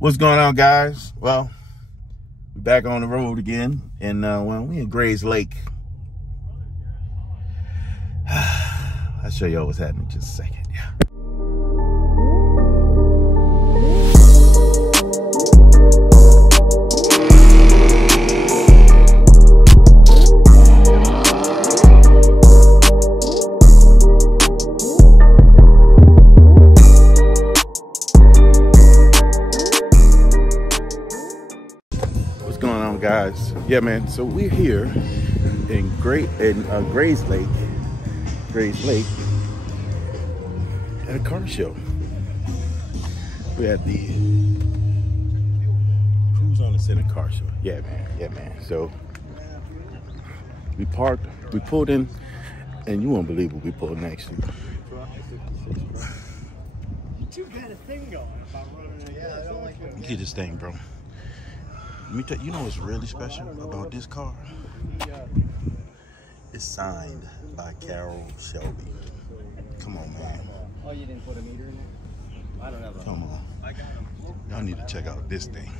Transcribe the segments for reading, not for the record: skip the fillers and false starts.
What's going on, guys? Well, we're back on the road again, and well, we in Grayslake. I'll show y'all what's happening in just a second. Yeah. Guys, yeah, man. So we're here in Grayslake at a car show. We're at the Cruisin car show. Yeah, man. So we parked, we pulled in, and you won't believe what we pulled next to. You got a thing going about running. Yeah, I don't like it. Look at this thing, bro. Let me tell you, you know what's really special about this car? It's signed by Carol Shelby. Come on, man. Oh, you didn't put a meter in there? I don't have a... Come on. Y'all need to check out this thing.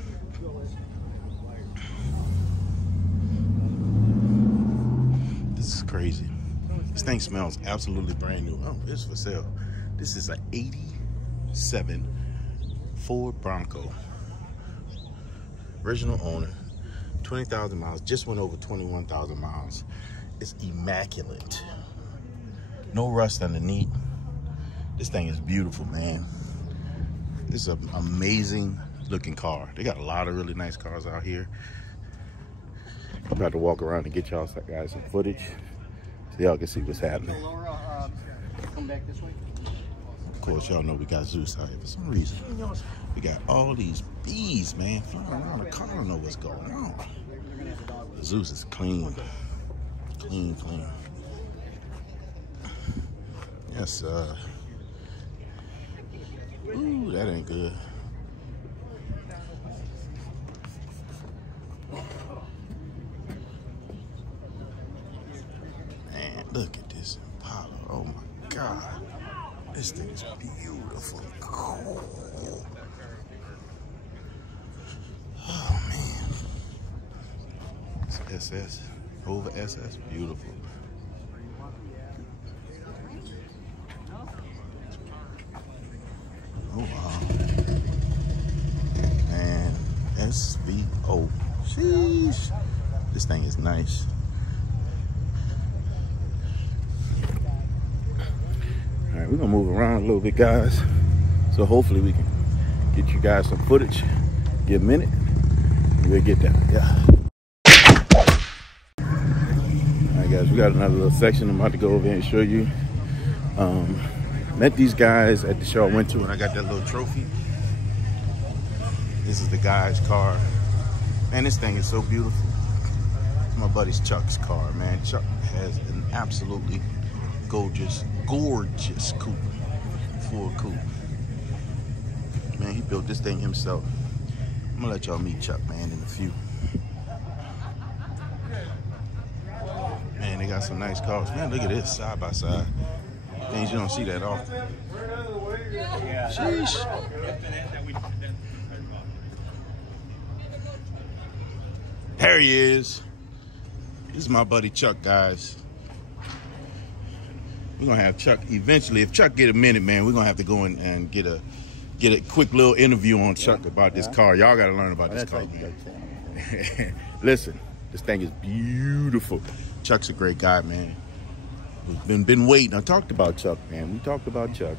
This is crazy. This thing smells absolutely brand new. Oh, it's for sale. This is an 87 Ford Bronco. Original owner, 20,000 miles, just went over 21,000 miles. It's immaculate. No rust underneath. This thing is beautiful, man. This is an amazing looking car. They got a lot of really nice cars out here. I'm about to walk around and get y'all guys some footage so y'all can see what's happening. Come back this way. Of course, y'all know we got Zeus out here for some reason. We got all these bees, man, flying around the car. I don't know what's going on. Zeus is clean. Clean. Yes, ooh, that ain't good. Man, look at this Impala. Oh my God. This thing is beautiful. Cool. Oh man. It's SS. Over SS. Beautiful. Oh wow. Man. SVO. Sheesh. This thing is nice. All right, we're gonna move around a little bit, guys. So hopefully we can get you guys some footage. Give a minute, and we'll get that. Yeah. All right, guys, we got another little section I'm about to go over here and show you. Met these guys at the show I went to, and I got that little trophy. This is the guy's car. Man, this thing is so beautiful. It's my buddy's Chuck's car, man. Chuck has an absolutely gorgeous coupe, Ford coupe. Man, he built this thing himself. I'm gonna let y'all meet Chuck, man, in a few. Man, they got some nice cars. Man, look at this, side by side. Things you don't see that often. Sheesh. There he is. This is my buddy Chuck, guys. We're gonna have Chuck eventually. If Chuck get a minute, man, we're gonna have to go in and get a quick little interview on Chuck about this car. Y'all gotta learn about this car, man. Listen, this thing is beautiful. Chuck's a great guy, man. We've been waiting. I talked about Chuck, man. We talked about Chuck.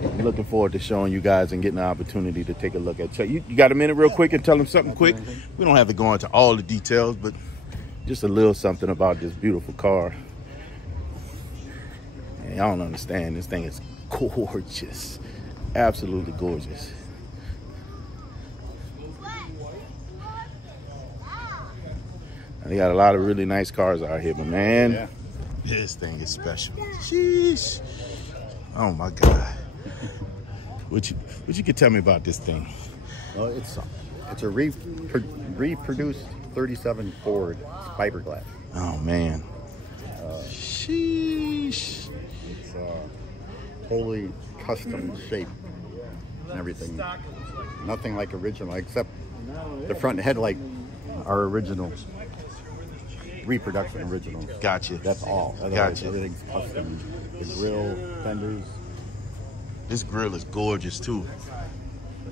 I'm looking forward to showing you guys and getting the opportunity to take a look at Chuck. You got a minute real quick and tell him something quick? We don't have to go into all the details, but just a little something about this beautiful car. Man, y'all don't understand. This thing is gorgeous. Absolutely gorgeous. They got a lot of really nice cars out here, but man, yeah. This thing is special. Sheesh. Oh my God. What you can tell me about this thing? Well, it's a reproduced 37 Ford fiberglass. Oh man. Sheesh. It's totally custom shape and everything. Nothing like original, except the front headlight are original. Reproduction original. Gotcha. That's all. Gotcha. Everything's custom. The grill, fenders. This grill is gorgeous too.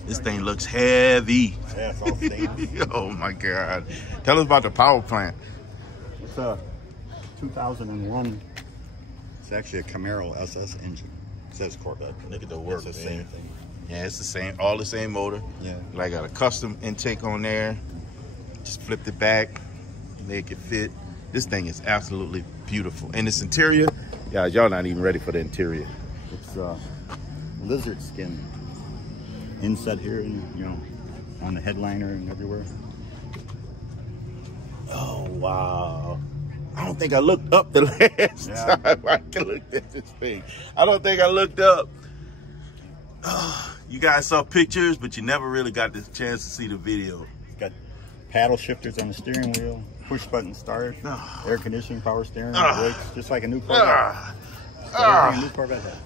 This thing looks heavy. Yeah, it's all stainless. Oh my God. Tell us about the power plant. It's a 2001. It's actually a Camaro SS engine. It says Corvette. Look at the work, It's the man. same thing. Yeah, it's the same, all the same motor. Yeah. Like got a custom intake on there. Just flipped it back, make it fit. This thing is absolutely beautiful. And this interior, guys, y'all not even ready for the interior. It's lizard skin inset here, and you know, on the headliner and everywhere. Oh wow! I don't think I looked up the last time I looked at this thing. I don't think I looked up. You guys saw pictures, but you never really got the chance to see the video. It's got paddle shifters on the steering wheel, push button start, air conditioning, power steering, brakes, just like a new Corvette. A new Corvette has.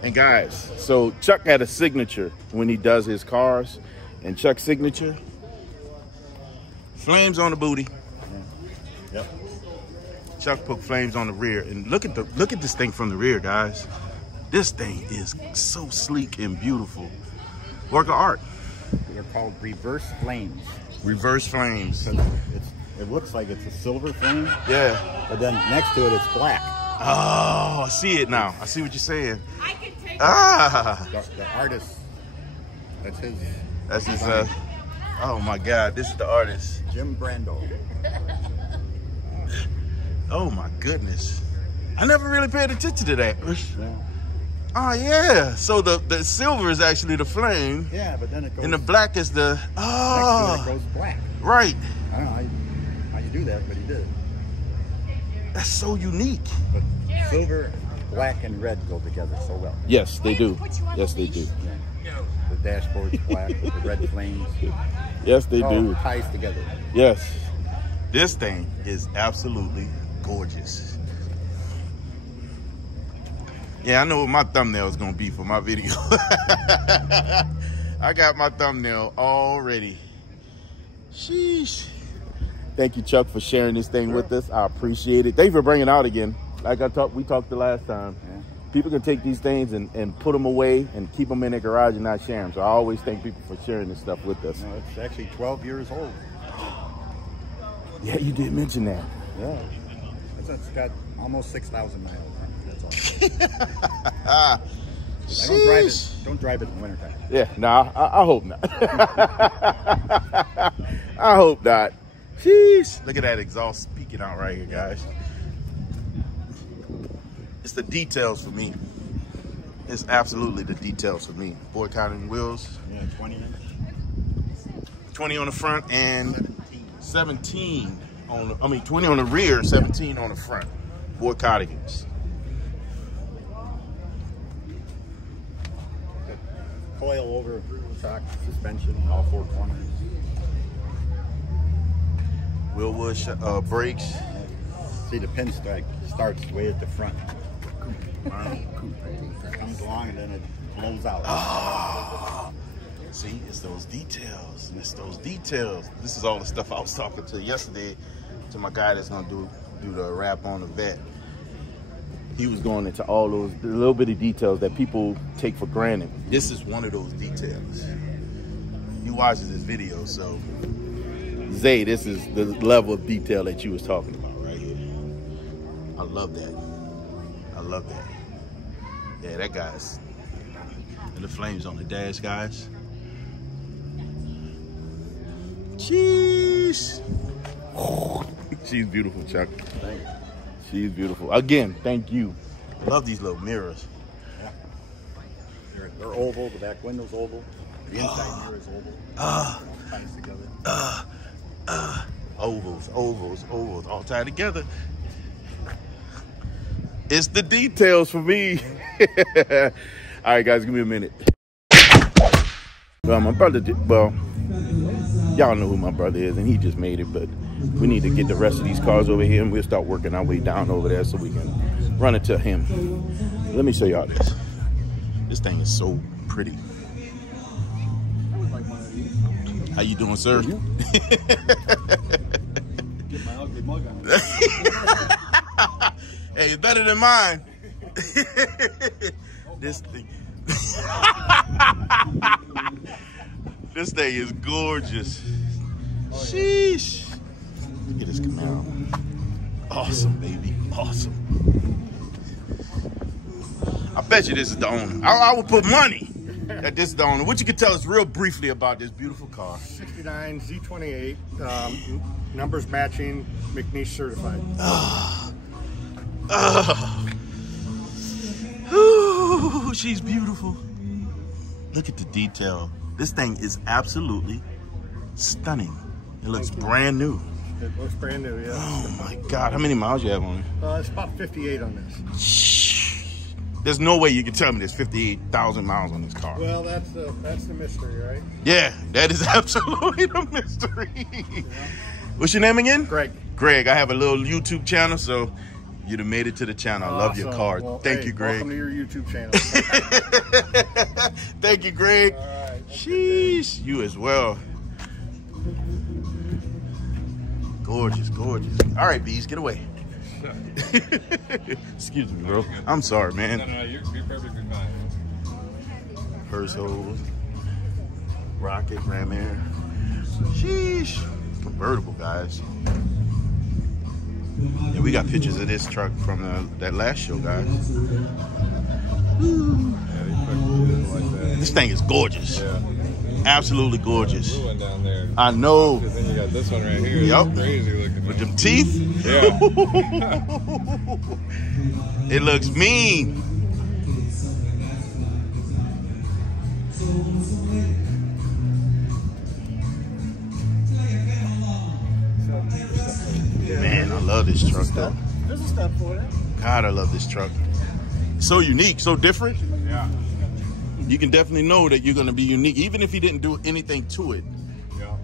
And guys, so Chuck had a signature when he does his cars, and Chuck's signature, flames on the booty. Yep. Chuck put flames on the rear, and look at this thing from the rear, guys. This thing is so sleek and beautiful. Work of art. They're called reverse flames. Reverse flames. It looks like it's a silver flame. Yeah. But then next to it, it's black. Oh, I see it now. I see what you're saying. I can take The artist, that's his. That's his, oh my God, this is the artist. Jim Brando. Oh my goodness. I never really paid attention to that. Yeah. Oh yeah, so the silver is actually the flame. Yeah, but then it goes. And the black is the, Next to it goes black. Right. I don't know how you do that, but he did. That's so unique. But silver, black, and red go together so well. Yes, they do. Yes, they do. Yeah. The dashboard's black with the red flames. Yes, they All do. ties together. Yes. This thing is absolutely gorgeous. Yeah, I know what my thumbnail is going to be for my video. I got my thumbnail already. Sheesh. Thank you, Chuck, for sharing this thing with us. I appreciate it. Thank you for bringing it out again. Like we talked the last time. Yeah. People can take these things and put them away and keep them in their garage and not share them. So I always thank people for sharing this stuff with us. No, it's actually 12 years old. Yeah, you did mention that. Yeah. It's got almost 6,000 miles. That's all. Don't drive it in the wintertime. Yeah, nah, I hope not. I hope not. Jeez. Look at that exhaust peeking out right here, guys. It's the details for me. It's absolutely the details for me. Boycotting wheels. Yeah, 20 inch. 20 on the front and 17 on the, 20 on the rear, 17 on the front. Boycotting. Coil over shock suspension, all four corners. Wheelwood brakes. See, the pinstripe starts way at the front. Comes along and then it blows out. Oh, see, it's those details. It's those details. This is all the stuff I was talking to yesterday to my guy that's gonna do the wrap on the vet. He was going into all those little bitty details that people take for granted. This is one of those details. He watches this video, so Zay, this is the level of detail that you was talking about right here. I love that. I love that. Yeah, that guy's. And the flames on the dash, guys. Jeez. She's beautiful, Chuck. Thanks. She's beautiful. Again, thank you. I love these little mirrors. Yeah. They're oval. The back window's oval. The inside mirror is oval. Ties together. Ovals, ovals, ovals, all tied together. It's the details for me. All right, guys, give me a minute. Well, my brother did, well, y'all know who my brother is, and he just made it, but we need to get the rest of these cars over here, and we'll start working our way down over there so we can run it to him. Let me show y'all this. This thing is so pretty. How you doing, sir? Get my ugly mug on. Hey, it's better than mine. This thing. This thing is gorgeous. Sheesh. Look at this Camaro. Awesome, baby. Awesome. I bet you this is the owner. I would put money that this is the owner. What you can tell us real briefly about this beautiful car. 69 Z28, numbers matching, McNeese certified. Ooh, she's beautiful. Look at the detail. This thing is absolutely stunning. It looks brand new. It looks brand new, yeah. Oh my God, how many miles you have on it? It's about 58 on this. There's no way you can tell me there's 58,000 miles on this car. Well, that's the mystery, right? Yeah, that is absolutely the mystery. Yeah. What's your name again? Greg. Greg, I have a little YouTube channel, so you'd have made it to the channel. I love your car. Well, Thank you, Greg. Welcome to your YouTube channel. Thank you, Greg. All right. Sheesh, you as well. Gorgeous, gorgeous. All right, bees, get away. Excuse me, bro. I'm sorry, man. No, you're perfectly fine. Purse holes, rocket, ram air. Sheesh. Convertible, guys. Yeah, we got pictures of this truck from that last show, guys. This thing is gorgeous. Yeah. Absolutely gorgeous. Blue one down there. I know. Because then you got this one right here. Yep. Crazy looking. With them teeth? Yeah. It looks mean. Man, I love this truck though. There's a step for that. God, I love this truck. So unique, so different. Yeah. You can definitely know that you're gonna be unique, even if he didn't do anything to it. Yeah.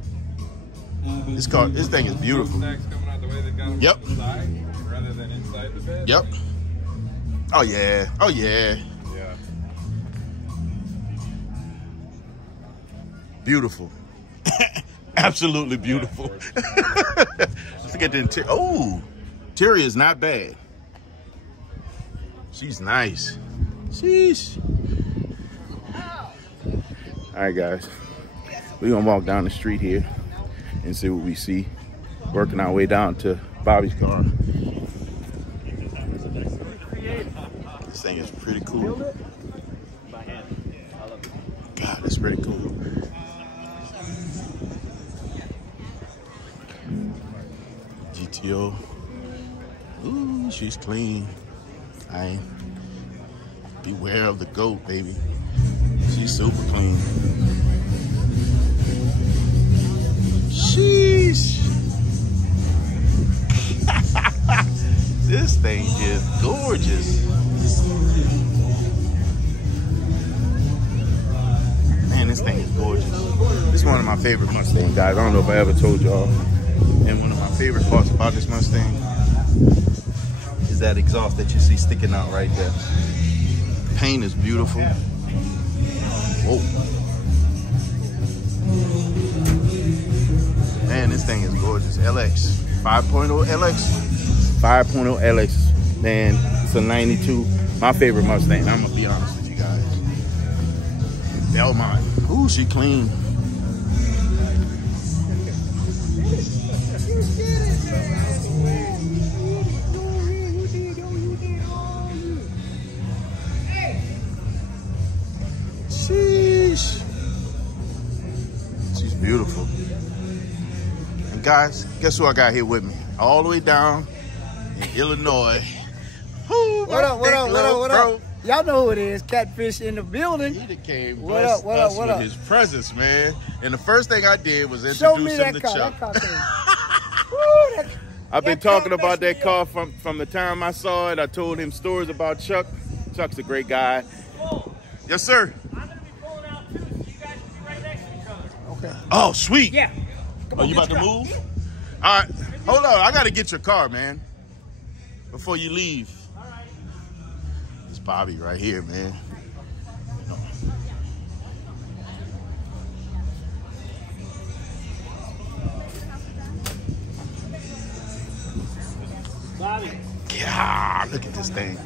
This thing is beautiful. Stacks coming out the way they got them Yep. inside rather than inside the bed. Yep. Oh yeah. Oh yeah. Yeah. Beautiful. Absolutely beautiful. Let's get the interior. Oh, interior is not bad. She's nice. Sheesh. All right, guys. We're going to walk down the street here and see what we see. Working our way down to Bobby's car. This thing is pretty cool. God, that's pretty cool. GTO. Ooh, she's clean. Beware of the goat, baby. She's super clean. Sheesh. This thing is gorgeous. Man, this thing is gorgeous. This is one of my favorite Mustangs, guys. I don't know if I ever told y'all. And one of my favorite parts about this Mustang is that exhaust that you see sticking out right there. The paint is beautiful. Whoa. Man, this thing is gorgeous. LX 5.0 LX. 5.0 LX. Man, it's a 92. My favorite Mustang. I'm gonna be honest with you guys. Belmont. Ooh, she clean. Sheesh. She's beautiful. And guys, guess who I got here with me? All the way down in Illinois. Ooh, What up? Y'all know who it is. Catfish in the building. He came What up? with his presence, man. And the first thing I did was Show me introduce him that to car. Chuck. That car Woo, that, I've been that car talking about that messed me up. car from the time I saw it. I told him stories about Chuck. Chuck's a great guy. Yes, sir. I'm going to be pulling out too, so you guys can be right next to each other. Okay. Oh, sweet. Yeah. Come Are on, you about let's to go. move? All right. Hold on. I got to get your car, man, before you leave. All right. It's Bobby right here, man. Look at this thing.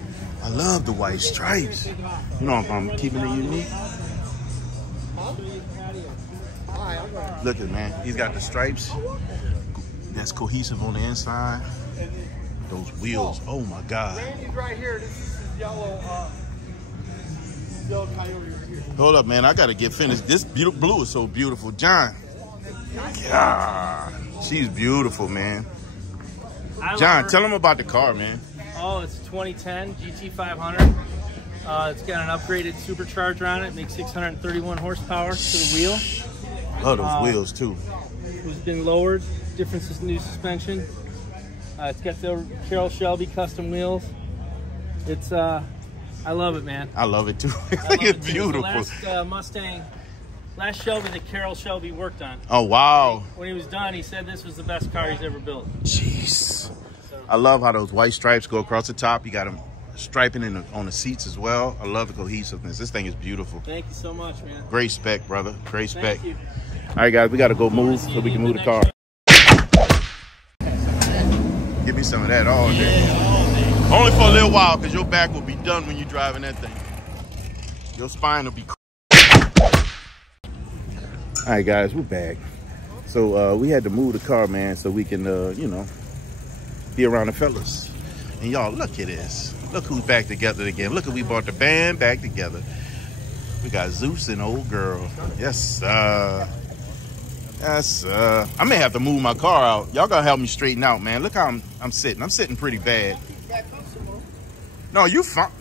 I love the white stripes. You know if I'm keeping it unique. Look at man, he's got the stripes. That's cohesive on the inside. Those wheels, oh my God. Randy's right here. This is yellow coyote right here. Hold up, man, I gotta get finished. This blue is so beautiful. John. Yeah, she's beautiful, man. John, tell him about the car, man. Oh, it's a 2010 GT500. It's got an upgraded supercharger on it. Makes 631 horsepower to the wheel. Love those wheels too. It's been lowered. Different new suspension. It's got the Carroll Shelby custom wheels. It's I love it, man. I love it too. It's beautiful. The last last Shelby that Carroll Shelby worked on. Oh wow! When he was done, he said this was the best car he's ever built. Jeez. I love how those white stripes go across the top. You got them striping on the seats as well. I love the cohesiveness. This thing is beautiful. Thank you so much, man. Great spec, brother. Great spec. Thank you. All right, guys, we got to go move so we can move the car. Give me some of that all day. Only for a little while, because your back will be done when you're driving that thing. Your spine will be... All right, guys, we're back. So we had to move the car, man, so we can, you know, be around the fellas. And y'all, look at this. Look who's back together again. Look at we brought the band back together. We got Zeus and old girl. Yes, yes, I may have to move my car out. Y'all gotta help me straighten out, man. Look how I'm sitting. I'm sitting pretty bad. No, you fine.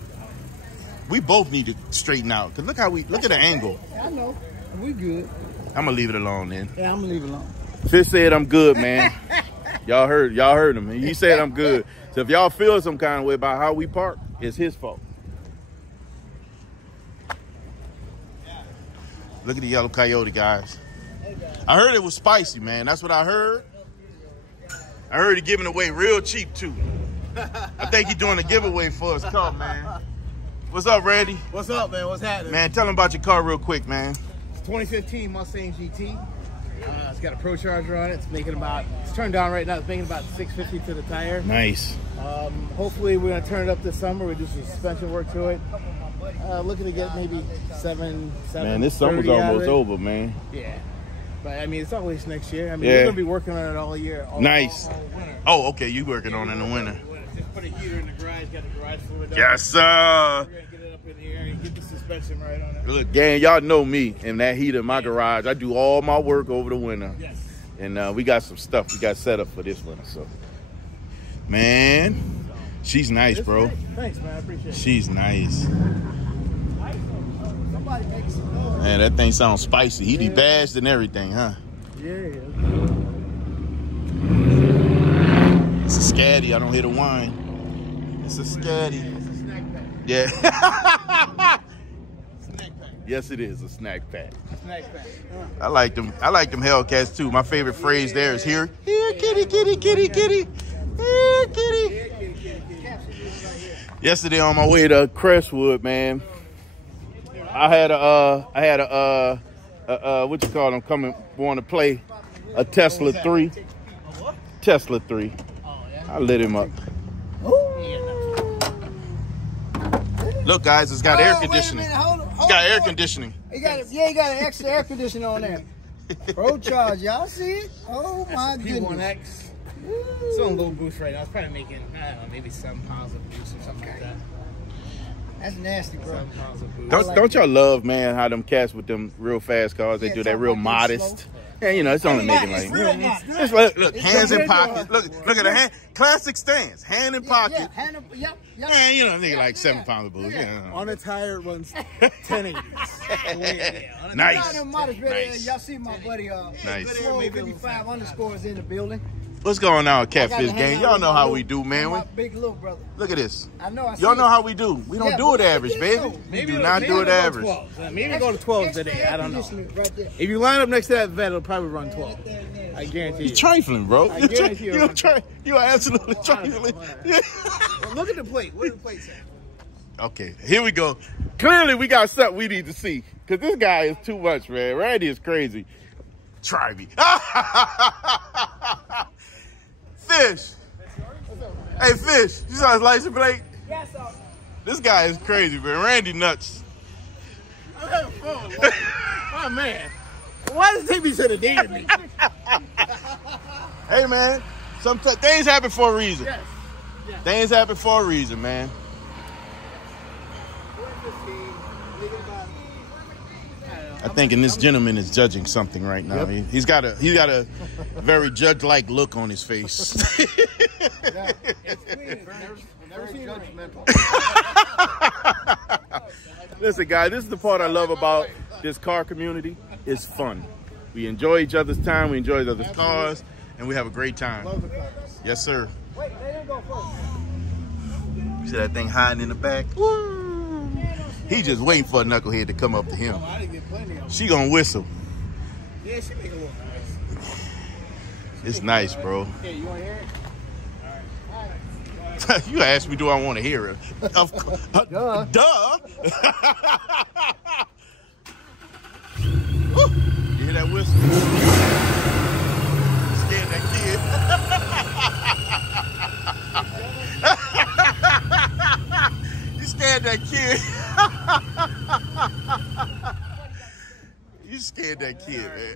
We both need to straighghten out. Cause look at the angle. I know. We good. I'm gonna leave it alone then. Yeah, I'm gonna leave it alone. Fish said I'm good, man. Y'all heard him. He said I'm good. So if y'all feel some kind of way about how we park, it's his fault. Look at the yellow coyote, guys. I heard it was spicy, man. That's what I heard. I heard he giving away real cheap, too. I think he's doing a giveaway for his car, man. What's up, Randy? What's up, man? What's happening? Man, tell him about your car real quick, man. It's 2015 Mustang GT. It's got a Pro Charger on it. It's turned on right now. It's making about 650 to the tire. Nice. Hopefully we're gonna turn it up this summer. We do some suspension work to it. Looking to get maybe 7. Man, this summer's almost over, man. Yeah. But I mean, it's always next year. I mean, Yeah. we're gonna be working on it all year. Nice. All winter. Oh, okay. You working on it in the winter. Just put a heater in the garage. Got the garage fluid up. Yes, sir. We're gonna get it up in the air and get the suspension right on it. Look, gang, y'all know me and that heater in my garage. I do all my work over the winter. Yes. And we got some stuff we got set up for this winter. So, man, she's nice, bro. Thanks, man. I appreciate it. She's nice. Somebody make some noise. Man, that thing sounds spicy. He be bashed and everything, huh? Yeah. It's a scatty. I don't hear the whine. It's a scatty. It's a snack pack. Yeah. Snack pack. Yes, it is a snack pack. Snack pack. I like them Hellcats too. My favorite phrase there is here kitty, kitty, kitty, kitty. Here kitty. Yesterday on my way to Crestwood, man, I had a what you call them coming want to play a Tesla 3. Tesla 3. I lit him up. Look, guys, it's got air conditioning. It's got air conditioning. He got an extra air conditioner on there. Pro Charge, y'all see it? Oh my goodness. P1X. It's on low boost right now. It's probably making, I don't know, maybe 7 pounds of boost or something like that. That's nasty, bro. 7 pounds of boost. Don't y'all love, man, how them cats with them real fast cars, they do that real modest. Yeah, you know, it's only making like, it's like, look, hands in pocket. Look at the hand, classic stance, hand in pocket. Yeah, hand up, yep. Man, you know, nigga like 7 pounds of boost. Yeah. On a tire, it runs 1080s. Nice. Y'all see my buddy, Nice. 55 underscores in the building. What's going on, Catfish I gotta hang gang? out Y'all with know my how little- we do, man. My big little brother. Look at this. I know. Y'all know how we do. We don't Yeah, do it but average, it baby. is, We do not do it average. Maybe go to 12 today. I don't know. Right there. If you line up next to that vet, it'll probably run 12. I guarantee You you. trifling, bro. I guarantee you. You are absolutely trifling. Well, look at the plate. What does the plate say? Okay, here we go. Clearly, we got something we need to see. Because this guy is too much, man. Randy is crazy. Try me. Fish. Hey, Fish. You saw his license plate? This guy is crazy, man. Randy nuts. I'm having fun. Like, oh, man. Why does it take me to the damn meeting? Hey, man. Sometimes things happen for a reason. Yes. Yes. Things happen for a reason, man. I think this gentleman is judging something right now. Yep. He's got a very judge-like look on his face. Yeah, it's clean. Never seen judgmental. Listen, guys, this is the part I love about this car community. It's fun. We enjoy each other's time. We enjoy each other's cars, and we have a great time. Love the cars. Yes, sir. Wait, they didn't go first. You see that thing hiding in the back? Woo! He just waiting for a knucklehead to come up to him. Oh, I didn't get plenty of them. She gonna whistle. Yeah, she make it look nice. It's nice, bro. Okay, you want to hear it? You asked me, do I want to hear it? Of course. Duh. Duh. Woo. You hear that whistle? Scared that kid. You scared that kid. You scared that kid, man.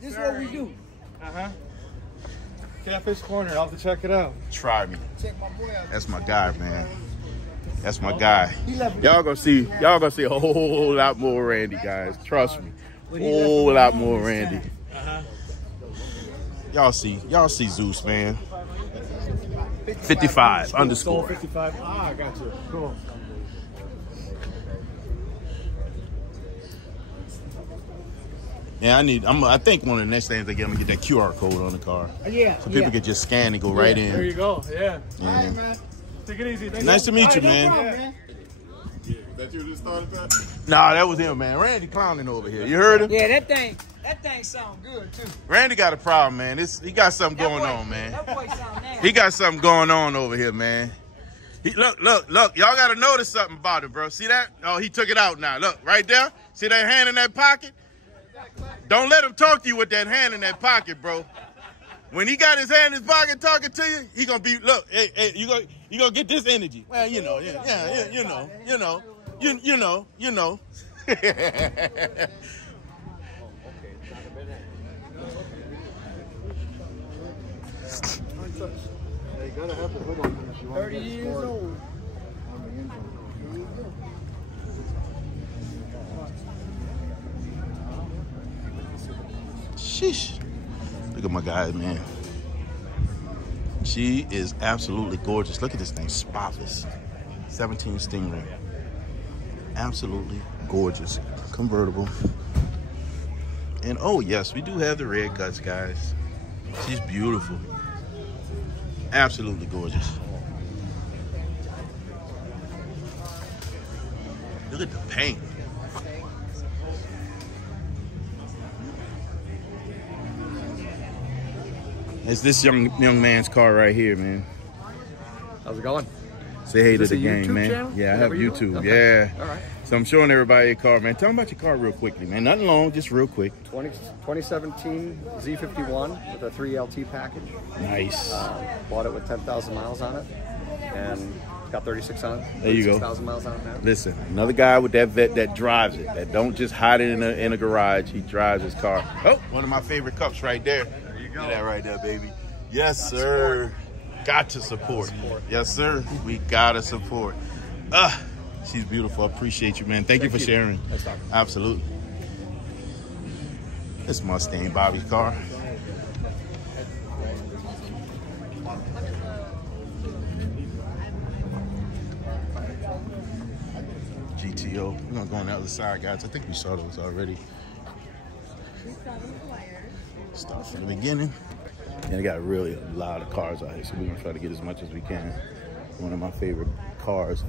This is what we do. Catfish Corner. I'll have to check it out. Try me. Check my boy out. That's my guy, man. That's my guy. Y'all gonna see a whole lot more Randy, guys. Trust me. Whole lot more Randy. Y'all see Zeus, man. 55 underscore. 55. Ah, I got you. Cool. Yeah, I think one of the next things they get, I'm gonna get that QR code on the car. Yeah. So people can just scan and go right in. There you go. Yeah. All right, man. Take it easy. Nice to meet you, man. No problem, man. That you just started that? Nah, that was him, man. Randy clowning over here. You heard him? Yeah, that thing sound good too. Randy got a problem, man. He got something going on, man. That boy sound nasty. He got something going on over here, man. Look. Y'all got to notice something about it, bro. See that? Oh, he took it out now. Look, right there. See that hand in that pocket? Don't let him talk to you with that hand in that pocket, bro. When he got his hand in his pocket talking to you, he gonna be, look, hey, you gonna get this energy. Well, you know. You gotta have the hood open if you want 30 years old. Sheesh. Look at my guy, man. She is absolutely gorgeous. Look at this thing, spotless. 17 Stingray. Absolutely gorgeous. Convertible. And oh yes, we do have the red guts, guys. She's beautiful. Absolutely gorgeous. Look at the paint. It's this young man's car right here, man. How's it going? Say hey to the a gang, YouTube man. channel? Yeah, I Is that have what you do? YouTube. Okay. Yeah. All right. So I'm showing everybody your car, man. Tell them about your car real quickly, man. Nothing long, just real quick. 2017 Z51 with a 3LT package. Nice. Bought it with 10,000 miles on it, and got 36 on it. There you go. 36,000 miles on it now. Listen, another guy with that vet that drives it, that don't just hide it in a garage. He drives his car. Oh, one of my favorite cups right there. There you go. That right there, baby. Yes, sir. Got to support. Yes, sir. We gotta support. She's beautiful. I appreciate you, man. Thank you for sharing. Absolutely. It's Mustang Bobby's car. GTO. We're gonna go on the other side, guys. I think we saw those already. Start from the beginning. And they got really a lot of cars out here, so we're gonna try to get as much as we can. One of my favorite cars.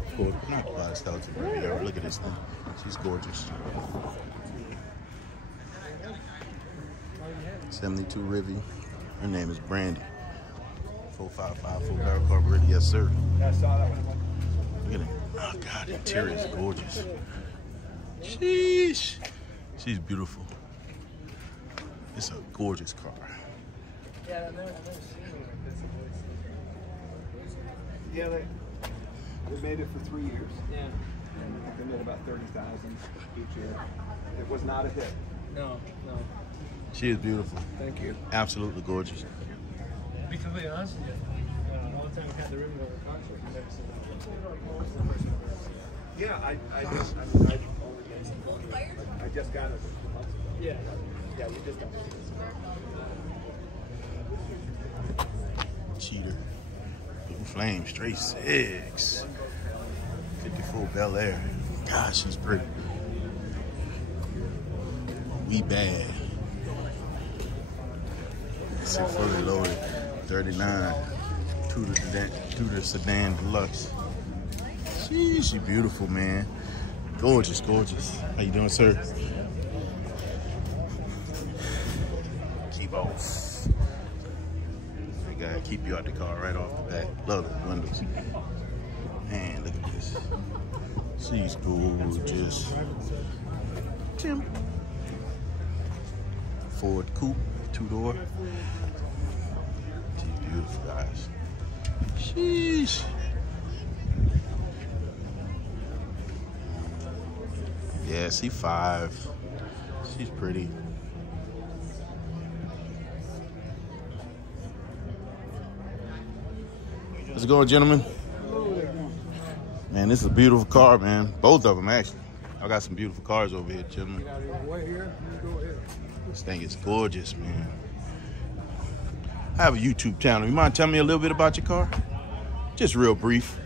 Not a lot of stuff right here. Look at this thing. She's gorgeous. 72 Rivy. Her name is Brandy. 455 full barrel carburetor. Yes, sir. Look at it. Oh God, the interior is gorgeous. Sheesh. She's beautiful. It's a gorgeous car. Yeah, they made it for 3 years. Yeah. And I think they made about 30,000 each year. It was not a hit. No, no. She is beautiful. Thank you. Absolutely gorgeous. To be completely honest with you, all the time we had the room over concert, we never said that. Yeah, I just got it a month ago. Yeah. Yeah, we just got it. Cheater. Blue Flame, straight 6. 54 Bel Air. God, she's pretty. We bad. It's a fully loaded 39. To the sedan deluxe. She's beautiful, man. Gorgeous, gorgeous. How you doing, sir? Keep off. We gotta keep you out the car right off the bat. Love the windows. Man, look at this. She's gorgeous. Tim. Ford Coupe, 2-door. She's beautiful, guys. Sheesh. Yeah, C5. She's pretty. How's it going, gentlemen? Man, this is a beautiful car, man. Both of them, actually. I got some beautiful cars over here, gentlemen. This thing is gorgeous, man. I have a YouTube channel. You mind telling me a little bit about your car? Just real brief.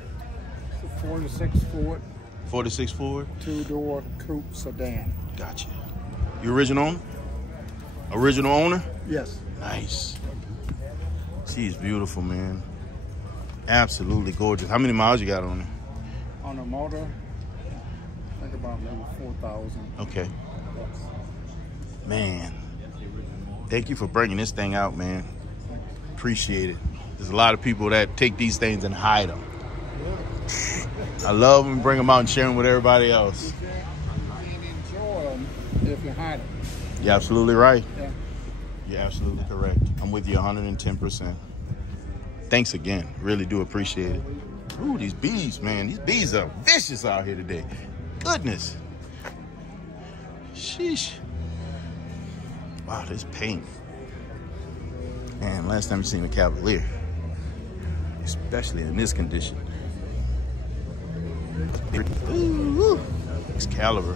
It's a 46 Ford. 46 Ford? 2-door coupe sedan. Gotcha. You original owner? Original owner? Yes. Nice. She's beautiful, man. Absolutely gorgeous. How many miles you got on it? On the motor, I think about maybe 4,000. Okay. Man, thank you for bringing this thing out, man. Appreciate it. There's a lot of people that take these things and hide them. I love them, bring them out and share them with everybody else. You can't enjoy them if you hide them. You're absolutely right. Yeah. You're absolutely correct. I'm with you 110%. Thanks again. Really do appreciate it. Ooh, these bees, man. These bees are vicious out here today. Goodness. Sheesh. Wow, this paint. Man, last time you seen a Cavalier, especially in this condition. Ooh, Excalibur.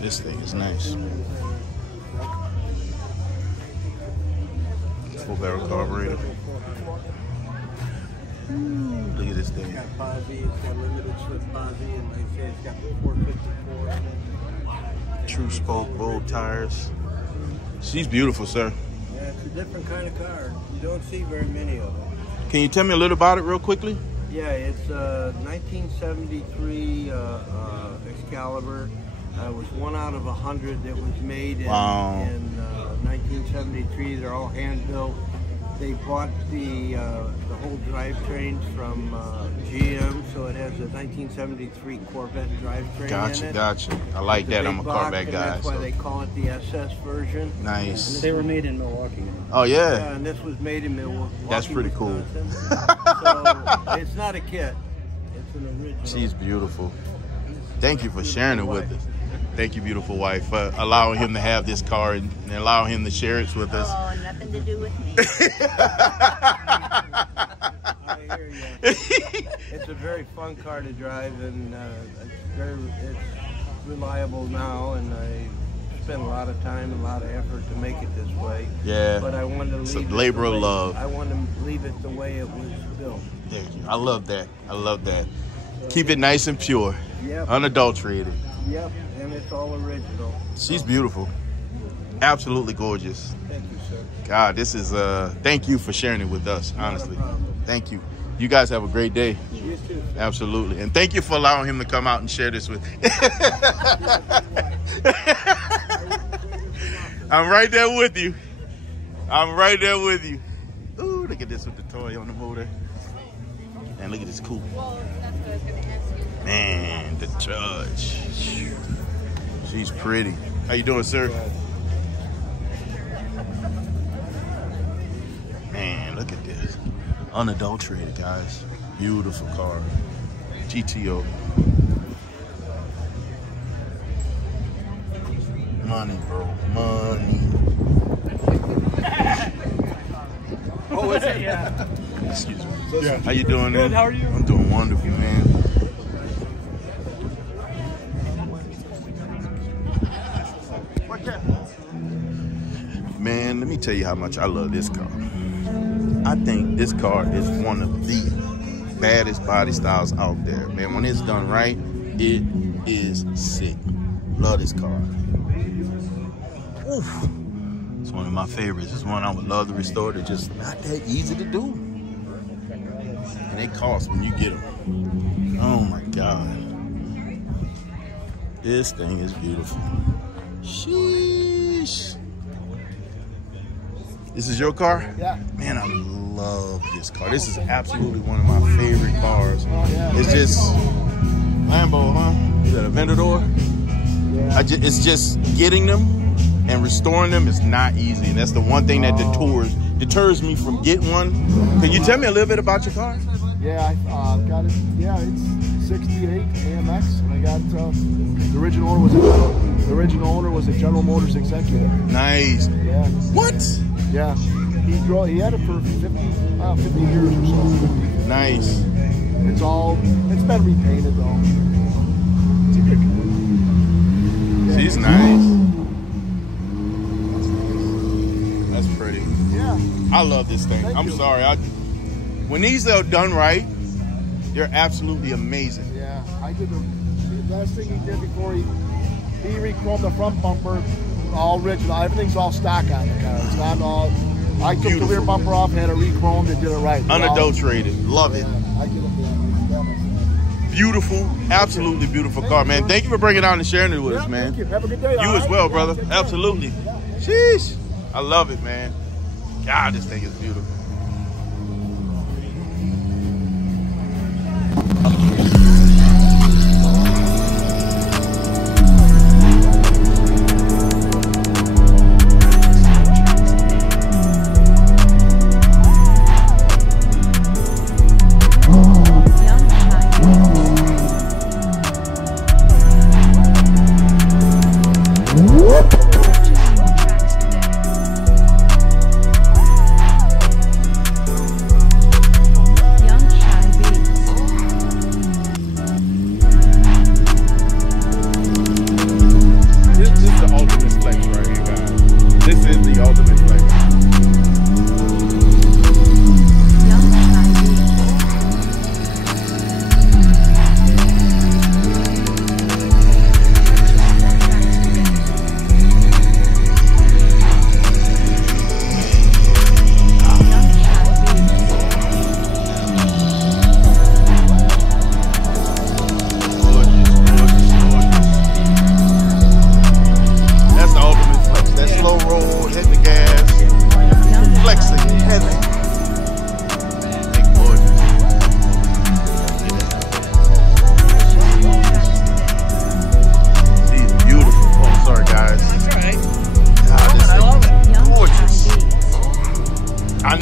This thing is nice. 4-barrel carburetor. Look at this thing. It's got Bozzy, it's got limited slip Bozzy, and they say it's got 454 in it. True spoke, bold tires. She's beautiful, sir. Yeah, it's a different kind of car. You don't see very many of them. Can you tell me a little about it real quickly? Yeah, it's a 1973 Excalibur. It was 1 out of 100 that was made in 1973. They're all hand built. They bought the whole drivetrain from GM, so it has a 1973 Corvette drivetrain in it. Gotcha. I like that. I'm a Corvette guy. That's why they call it the SS version. Nice. They were made in Milwaukee. Oh, yeah. Yeah, and this was made in Milwaukee. That's pretty cool. So it's not a kit. It's an original. She's beautiful. Thank you for sharing it with us. Thank you, beautiful wife, for allowing him to have this car and allowing him to share it with us. Oh, nothing to do with me. I hear you. It's a very fun car to drive, and it's reliable now, and I spent a lot of time and a lot of effort to make it this way. Yeah. But I wanted to leave it's a labor of love. I wanted to leave it the way it was built. Thank you. I love that. I love that. Keep it nice and pure. Yep. Unadulterated. Yep, and it's all original. She's beautiful. Absolutely gorgeous. Thank you, sir. God, this is, thank you for sharing it with us, honestly. Thank you. You guys have a great day. You too. Absolutely. And thank you for allowing him to come out and share this with I'm right there with you. I'm right there with you. Ooh, look at this with the toy on the motor. And look at this coupe. Man, the Judge. She's pretty. How you doing, sir? Unadulterated, guys. Beautiful car. GTO. Money, bro. Money. Oh, is it? Yeah. Excuse me. Yeah. How you doing, Good, man? how are you? I'm doing wonderful, man. Man, let me tell you how much I love this car. I think this car is one of the baddest body styles out there. Man, when it's done right, it is sick. Love this car. Oof. It's one of my favorites. It's one I would love to restore. They're just not that easy to do. And they cost when you get them. Oh my God. This thing is beautiful. Sheesh. This is your car? Yeah. Man, I love this car. This is absolutely one of my favorite cars. Oh, yeah. It's just Lambo, huh? Is that a Aventador? Yeah. It's just getting them and restoring them is not easy. And that's the one thing that deters me from getting one. Can you tell me a little bit about your car? Yeah, I got it. Yeah, it's 68 AMX. I got the original owner was a General Motors executive. Nice. Yeah. What? Yeah. He had it for 50 years or so. Nice. It's been repainted though. She's nice. That's pretty. Yeah. I love this thing. I'm sorry. When these are done right, they're absolutely amazing. Yeah. I did the last thing he did before he re-chromed the front bumper, all original. Everything's all stock on the car. It's not all. I took the rear bumper off, had it re-chromed, and did it right. Unadulterated. Love it. I get it. Beautiful, absolutely beautiful car, man. Thank you for bringing it out and sharing it with us, man. Thank you. Have a good day. You as well, brother. Absolutely. Sheesh. I love it, man. God, this thing is beautiful.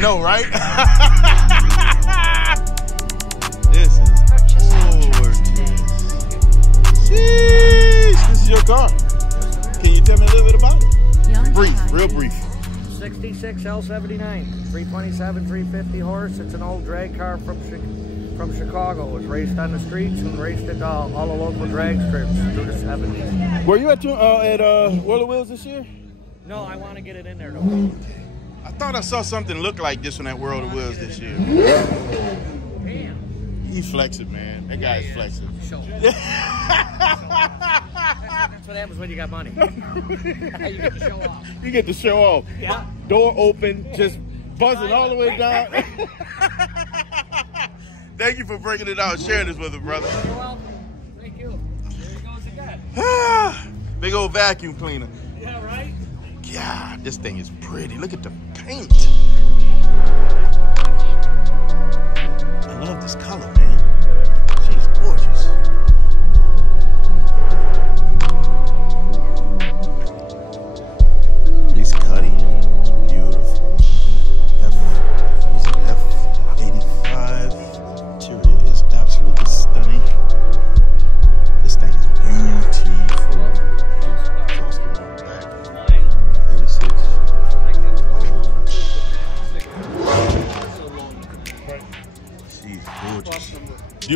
know, right? This is gorgeous. Sheesh, this is your car. Can you tell me a little bit about it? Brief, real brief. 66 L79, 327, 350 horse. It's an old drag car from Chicago. It was raced on the streets and raced at all the local drag strips through the 70s. Were you at World of Wheels this year? No, I want to get it in there though. I thought I saw something look like this one at World of Wheels this year. Damn. He's flexing, man. That guy's flexing. Show. That's what happens when you got money. You get to show off. You get to show off. Yeah. Door open, just buzzing all the way down. Thank you for breaking it out and sharing this with us, brother. You're welcome. Thank you. There he goes again. Big old vacuum cleaner. Yeah, right? God, this thing is pretty. Look at the paint. I love this color, man. She's gorgeous. These cutty. It's beautiful. F85.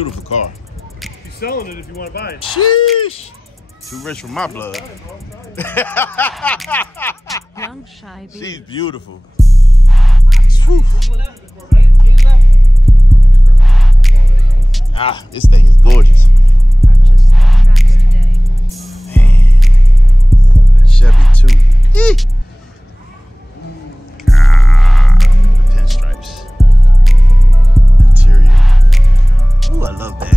beautiful car. He's selling it if you want to buy it. Sheesh. Too rich for my blood. Young Shy Beats. She's beautiful. Ah, this thing is gorgeous. Man. Chevy 2. Ah, the pinstripes. Interior. Ooh, I love that.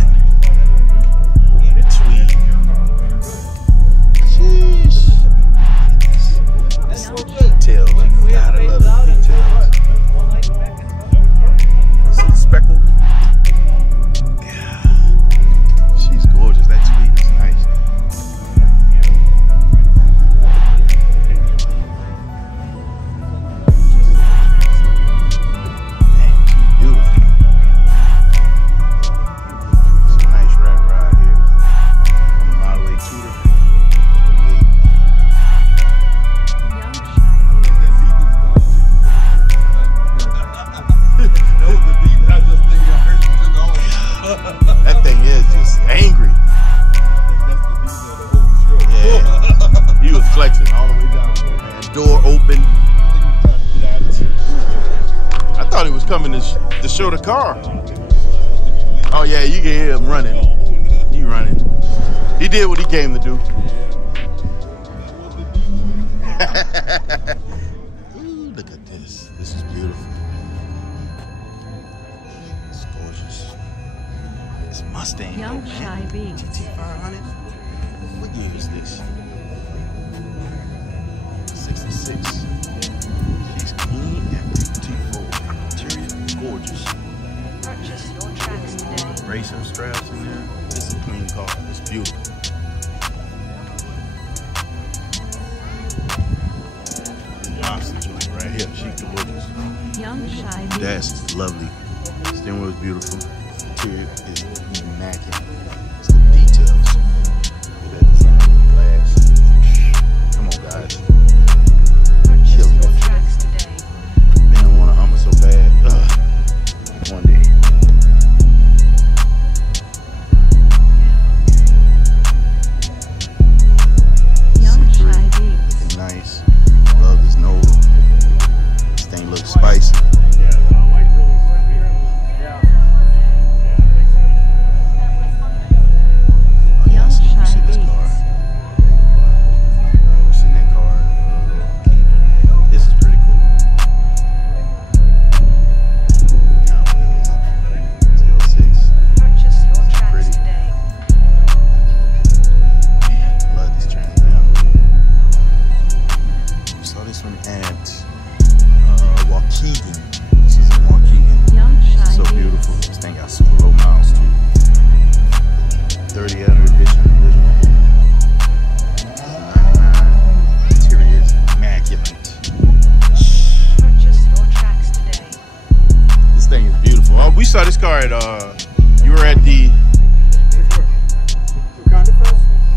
Tweed. Sheesh. This details. Gotta love the details. See the speckle? She's gorgeous. That tweed is nice. Man, she's beautiful. It's a nice rat ride here. On the Model 8 Tutor. That thing is just angry. Yeah, he was flexing all the way down there, man. Door open. I thought he was coming to show the car. Oh yeah, you can hear him running. He running. He did what he came to do. Ooh, look at this. This is beautiful. It's gorgeous. It's Mustang. Young Shy Beats. GT500. What year is this? 66. She's clean and beautiful. Interior, gorgeous. Purchase your tracks today. Racing straps in there. This is a clean car. It's beautiful. Lobster joint right here. She's gorgeous. Young Shy Beats. That's lovely. Steering wheel is beautiful. Interior is immaculate. It's the details. Look at that design on the glass. Come on, guys. Killing it. Man, I want a Hummer so bad. Ugh. One day. Young Shy Beats. Looking nice. Love his nose. This thing looks spicy. Saw this car at you were at the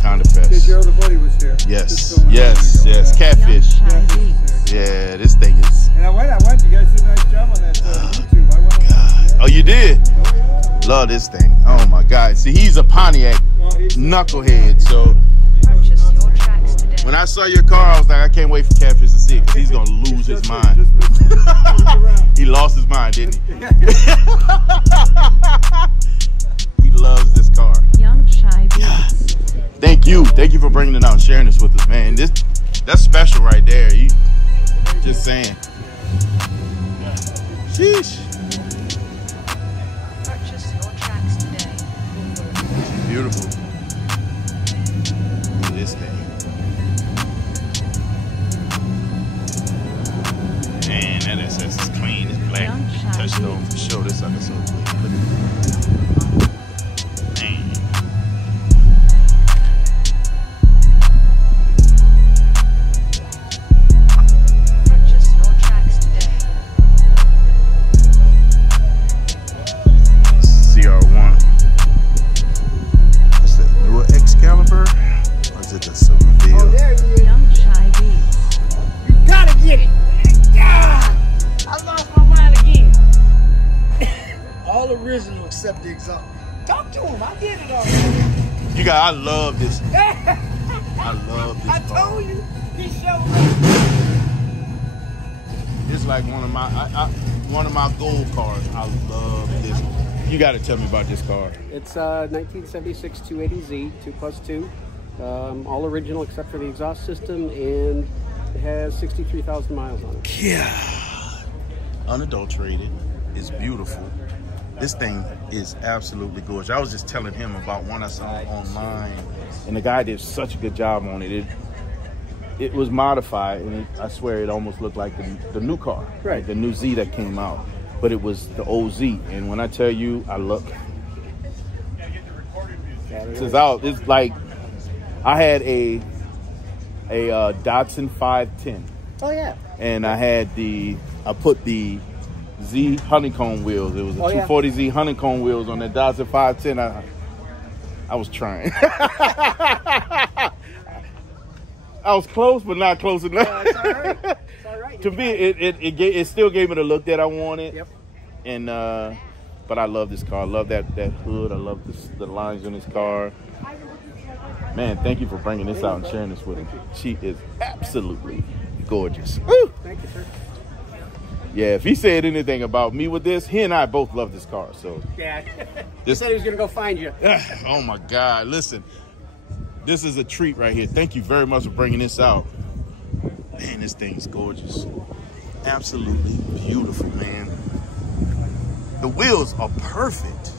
Conda Fest. The buddy was here. Yes, yes, yes. Catfish. Yeah, this thing is. And I went. You guys did a nice job on that YouTube. I went. God. Oh, you did? Love this thing. Oh my God. See, he's a Pontiac knucklehead. So when I saw your car, I was like, I can't wait for Catfish to see it because he's gonna lose his mind. He lost his mind, didn't he? He loves this car. Young Shy Beats. Thank you for bringing it out and sharing this with us, man. That's special right there. You just saying. Sheesh. Purchase your tracks today. Beautiful. Look at this thing. Man, that SS is clean. It's black. Touchstone for sure. This sucker's so clean. Look at that. Man. Purchase your tracks today. CR1. What's the I did it already. You got, I love this. I love this I car. told you. He showed me. It's like one of my gold cars. I love this. You got to tell me about this car. It's 1976 280Z 2+2, all original except for the exhaust system, and it has 63,000 miles on it. Yeah, unadulterated. It's beautiful. This thing is absolutely gorgeous. I was just telling him about one I saw online, and the guy did such a good job on it. It was modified, and I swear it almost looked like the new car, right? The new Z that came out, but it was the old Z. And when I tell you, I look, it's out. It's like I had a Datsun 510. Oh yeah. And I put the Z honeycomb wheels. It was a 240Z honeycomb wheels on that Datsun 510. I was trying. I was close, but not close enough. It's all right. It's all right. To me, it still gave me the look that I wanted. Yep. And but I love this car. I love that hood. I love the lines on this car. Man, thank you for bringing this out and sharing this with me. She is absolutely gorgeous. Woo! Thank you, sir. Yeah, if he said anything about me with this, he and I both love this car. So yeah, he said he was gonna go find you. Oh my God! Listen, this is a treat right here. Thank you very much for bringing this out. Man, this thing's gorgeous. Absolutely beautiful, man. The wheels are perfect.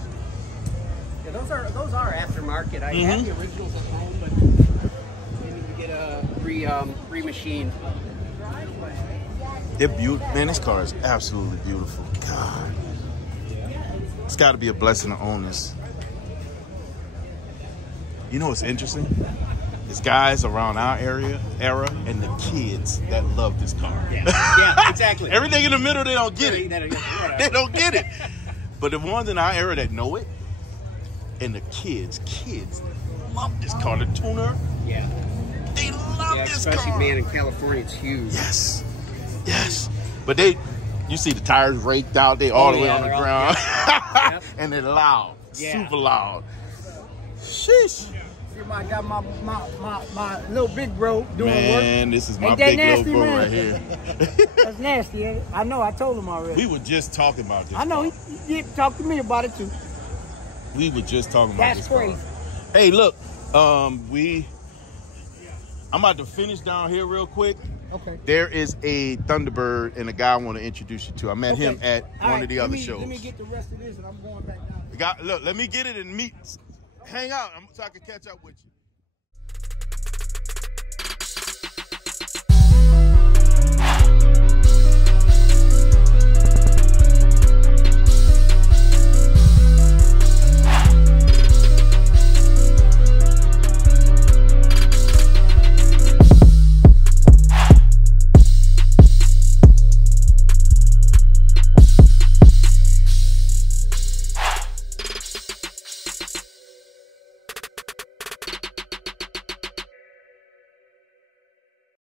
Yeah, those are aftermarket. I have the originals at home, but I need to get a re-machined. They're beautiful. Man, this car is absolutely beautiful. God. It's got to be a blessing to own this. You know what's interesting? There's guys around our era and the kids that love this car. Yeah, exactly. Everything in the middle, they don't get it. They don't get it. But the ones in our era that know it, and the kids love this car. The tuner, they love this car. Especially, man, in California, it's huge. Yes. Yes. But you see the tires raked out, they all the way on the ground. And they're loud, super loud. Sheesh. I got my little big bro doing work. Man, this is my Ain't that big nasty, little bro man? right here. That's nasty, ain't it? I know, I told him already. We were just talking about this. I know, he talked to me about it too. We were just talking about That's this crazy. car. Hey, look, I'm about to finish down here real quick. Okay. There is a Thunderbird and a guy I want to introduce you to. I met him at one of the other shows. Let me get the rest of this and I'm going back down. Look, let me get it and meet. Hang out so I can catch up with you.